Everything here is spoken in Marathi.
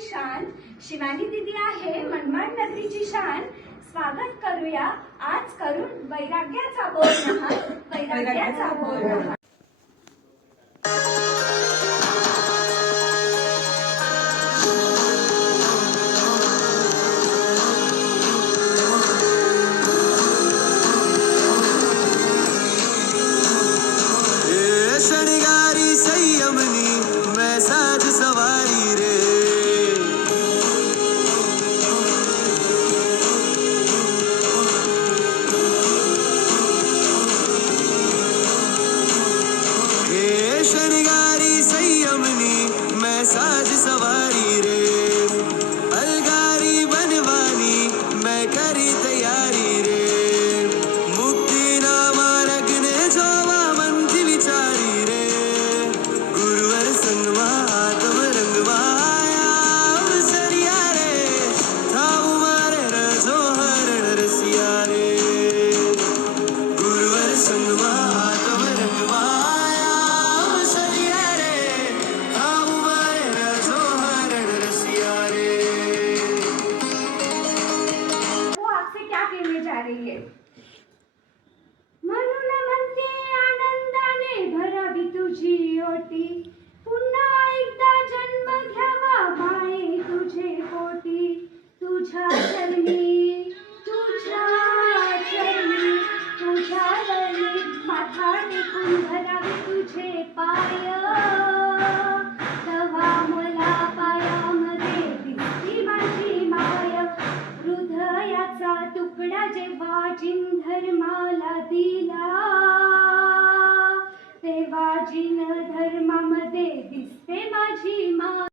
शान शिवानी दीदी आहे मनमाड नगरीची शान। स्वागत करूया आज करून वैराग्याचा बोध वैराग्याचा बोध। शनिगारी संयमनी मैं साज सवारी रे, हे शनिगारी संयमनी मैं साज सवारी रे, अलगारी बनवानी मैं करी तैयारी रे, मुक्ति नामा लगने जोवा मंथी विचारी रे, गुरुवर संगवा आत्म रंगवाया अवसरिया रे, थाऊ मारे रजो हरण रसिया रे, गुरुवर संगवा आत्म रंगवाया अवसरिया रे, थाऊ मारे रजो हरण रसिया रे। वो आपसे क्या कहने जा रही है? म्हणून म्हणते आनंदाने भरावी तुझी ओटी, पुन्हा एकदा जन्म घ्यावा माये तुझे पोटी, तुझ्या चरणी तुझ्या चरणी तुझ्या चरणी माथा टेकून भरावे तुझे पाय, तवा मला पायामध्ये दिसती माझी माय, हृदयाचा तुकडा जेव्हा जिन धर्माला दिला, तेव्हा जिन धर्मामध्ये दिसते माझी माय।